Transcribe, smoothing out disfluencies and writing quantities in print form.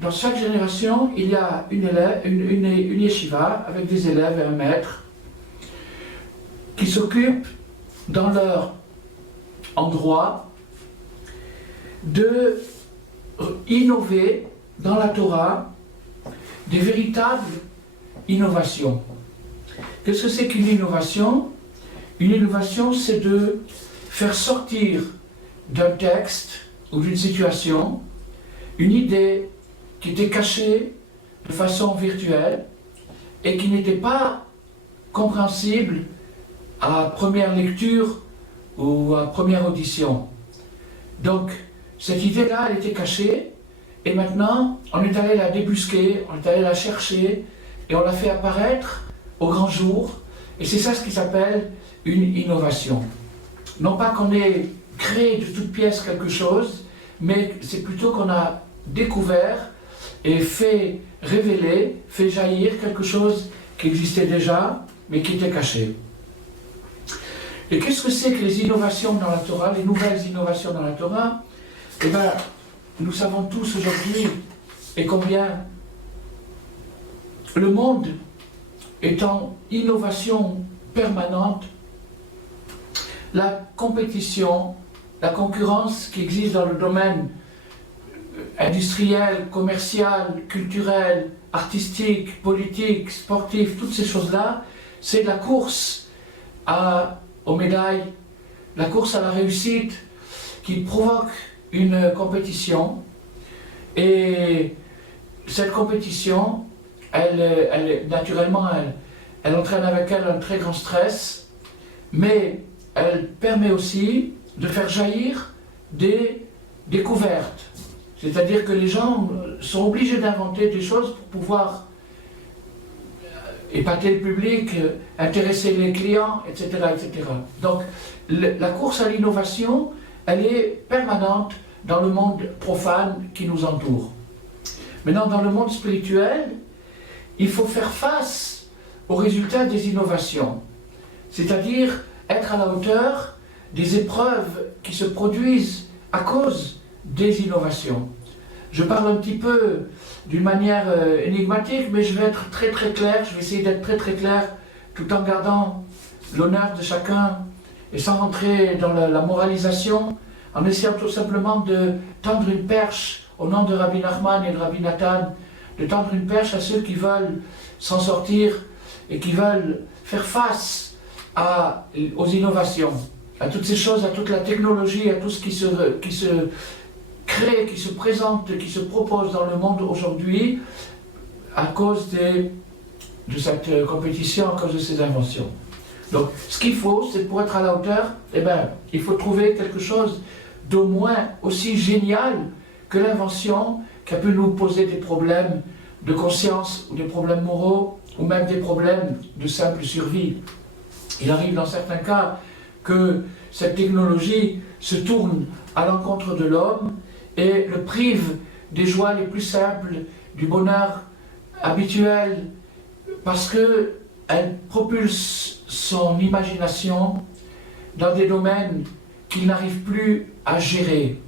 dans chaque génération, il y a une yeshiva avec des élèves et un maître qui s'occupent dans leur endroit de innover dans la Torah des véritables innovations. Qu'est-ce que c'est qu'une innovation? Une innovation, c'est de faire sortir d'un texte ou d'une situation une idée qui était cachée de façon virtuelle et qui n'était pas compréhensible à première lecture ou à première audition. Donc, cette idée-là, elle était cachée, et maintenant, on est allé la débusquer, on est allé la chercher, et on l'a fait apparaître au grand jour, et c'est ça ce qui s'appelle une innovation. Non pas qu'on ait créé de toutes pièces quelque chose, mais c'est plutôt qu'on a découvert et fait révéler, fait jaillir quelque chose qui existait déjà, mais qui était caché. Et qu'est-ce que c'est que les innovations dans la Torah, les nouvelles innovations dans la Torah? Eh bien, nous savons tous aujourd'hui, et combien le monde est en innovation permanente, la compétition, la concurrence qui existe dans le domaine industriel, commercial, culturel, artistique, politique, sportif, toutes ces choses-là, c'est la course aux médailles, la course à la réussite qui provoque une compétition. Et cette compétition, naturellement, elle entraîne avec elle un très grand stress, mais elle permet aussi de faire jaillir des découvertes. C'est-à-dire que les gens sont obligés d'inventer des choses pour pouvoir épater le public, intéresser les clients, etc. etc. Donc la course à l'innovation, elle est permanente dans le monde profane qui nous entoure. Maintenant, dans le monde spirituel, il faut faire face aux résultats des innovations, c'est-à-dire être à la hauteur des épreuves qui se produisent à cause des innovations. Je parle un petit peu d'une manière énigmatique, mais je vais être très très clair, je vais essayer d'être très très clair, tout en gardant l'honneur de chacun et sans rentrer dans la moralisation, en essayant tout simplement de tendre une perche au nom de Rabbi Nachman et de Rabbi Nathan, de tendre une perche à ceux qui veulent s'en sortir et qui veulent faire face aux innovations, à toutes ces choses, à toute la technologie, à tout ce qui se crée, qui se présente, qui se propose dans le monde aujourd'hui à cause de cette compétition, à cause de ces inventions. Donc, ce qu'il faut, c'est pour être à la hauteur, il faut trouver quelque chose d'au moins aussi génial que l'invention qui a pu nous poser des problèmes de conscience ou des problèmes moraux ou même des problèmes de simple survie. Il arrive dans certains cas que cette technologie se tourne à l'encontre de l'homme et le prive des joies les plus simples, du bonheur habituel, parce qu'elle propulse son imagination dans des domaines qu'il n'arrive plus à gérer.